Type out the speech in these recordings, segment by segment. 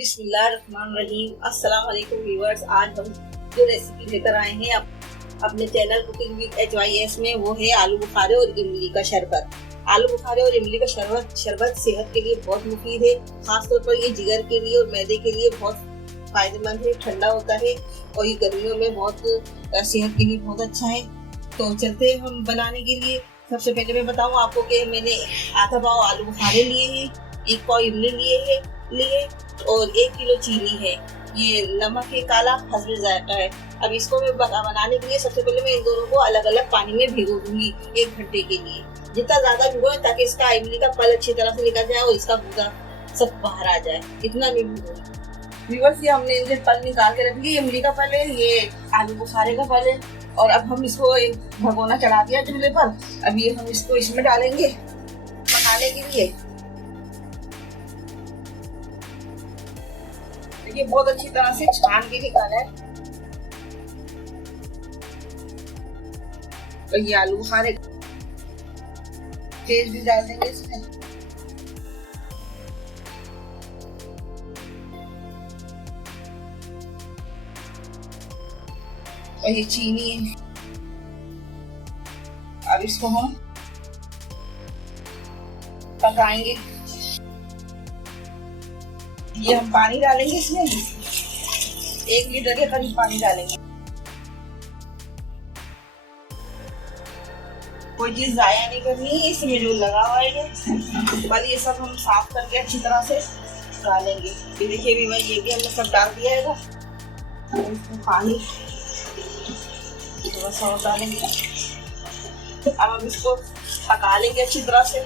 बिस्मिल्लाहिर्रहमानिर्रहीम। अस्सलाम वालेकुम व्यूअर्स। आज हम जो रेसिपी लेकर आए हैं अपने चैनल कुकिंग विद HYS में, वो है आलू बुखारे और इमली का शरबत। आलू बुखारे और इमली का शरबत सेहत के लिए बहुत मुफीद है। खासतौर पर ये जिगर के लिए और मैदे के लिए बहुत फायदेमंद है, ठंडा होता है और ये गर्मियों में बहुत सेहत के लिए बहुत अच्छा है। तो चलते हैं हम बनाने के लिए। सबसे पहले मैं बताऊं आपको कि मैंने आधा पाव आलू बुखारे लिए हैं, 1 पाव इमली लिए और 1 किलो चीनी है। ये नमक है काला, हस्बे जायका है। अब इसको मैं बनाने के लिए सबसे पहले मैं इन दोनों को अलग अलग पानी में भिगो दूंगी 1 घंटे के लिए। जितना ज्यादा भिगोए ताकि इसका इमली का पल अच्छी तरह से निकल जाए और इसका गूदा सब बाहर आ जाए, इतना मैं भिगोऊंगी। व्यूअर्स, ये हमने इनसे पल निकाल के रख लिया। इमली का पल है, ये आलू बुखारे का पल है। और अब हम इसको एक भगोना चढ़ा दिया चूल्हे पर। अब ये हम इसको इसमें डालेंगे पकाने के लिए। ये बहुत अच्छी तरह से छान के निकाला है। तो ये आलू बुखारे तेज भी डाल देंगे इसमें। और ये चीनी है। अब इसको हम पकाएंगे। ये हम पानी डालेंगे इसमें, 1 लीटर के करीब पानी डालेंगे। कोई चीज जाया नहीं करनी है, इसमें जो लगा हुआ है ये बस ये सब हम साफ करके अच्छी तरह से डालेंगे। ये देखिए भी भाई, ये भी हमने सब डाल दिया है। इसमें पानी थोड़ा सा और डालेंगे। अब हम इसको पका लेंगे अच्छी तरह से।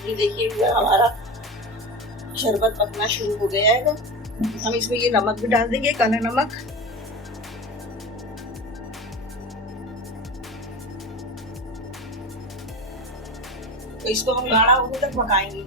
ये देखिए हमारा शरबत पकना शुरू हो गया है। हम इसमें ये नमक भी डाल देंगे, काला नमक। तो इसको हम गाढ़ा होने तक पकाएंगे।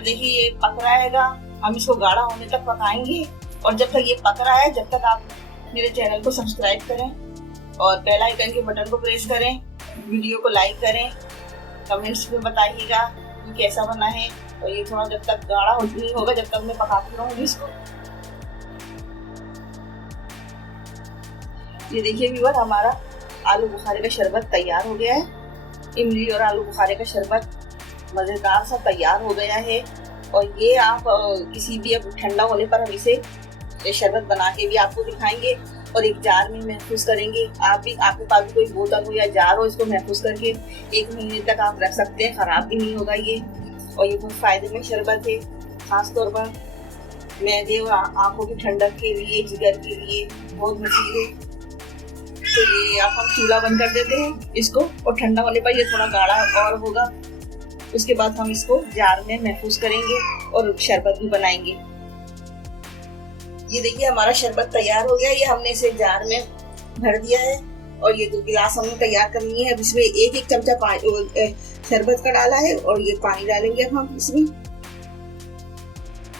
देखिए ये पक रहा हैगा। हम इसको गाढ़ा होने तक पकाएंगे। और जब तक ये पक रहा है, जब तक आप मेरे चैनल को सब्सक्राइब करें और बेल आइकन के बटन को प्रेस करें, वीडियो को लाइक करें, कमेंट्स में बताइएगा कि कैसा बना है। और ये थोड़ा जब तक गाढ़ा नहीं होगा, जब तक मैं पकाती रहूंगी इसको। ये देखिए व्यूअर, हमारा आलू बुखारे का शरबत तैयार हो गया है। इमली और आलू बुखारे का शरबत मजेदार सा तैयार हो गया है। और ये आप किसी भी अब ठंडा होने पर हम इसे शरबत बना के भी आपको दिखाएंगे और एक जार में महफूज करेंगे। आप भी, आपके पास भी कोई बोतल हो या जार हो, इसको महफूज करके 1 महीने तक आप रख सकते हैं, खराब भी नहीं होगा ये। और ये बहुत फायदेमंद शरबत है, खासतौर पर मैदे और आंखों की ठंडक के लिए, जिगर के लिए बहुत मुफीद है। तो ये आप हम चूल्हा बंद कर देते हैं इसको, और ठंडा होने पर ये थोड़ा गाढ़ा और होगा। उसके बाद हम इसको जार में महफूज करेंगे और शरबत भी बनाएंगे। ये देखिए हमारा शरबत तैयार हो गया। ये हमने इसे जार में भर दिया है और ये 2 गिलास हमने तैयार करनी है। अब इसमें 1-1 चमचा शरबत का डाला है और ये पानी डालेंगे अब हम इसमें।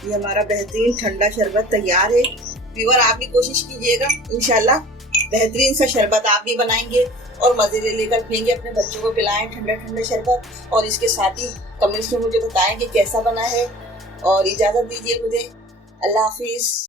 ये हमारा बेहतरीन ठंडा शरबत तैयार है। व्यूअर, आप भी कोशिश कीजिएगा, इंशाल्लाह बेहतरीन सा शरबत आप भी बनाएंगे और मजे ले लेकर पिएंगे। अपने बच्चों को पिलाएं ठंडा ठंडा शरबत। और इसके साथ ही कमेंट्स में मुझे बताएं कि कैसा बना है। और इजाजत दीजिए मुझे। अल्लाह हाफिज।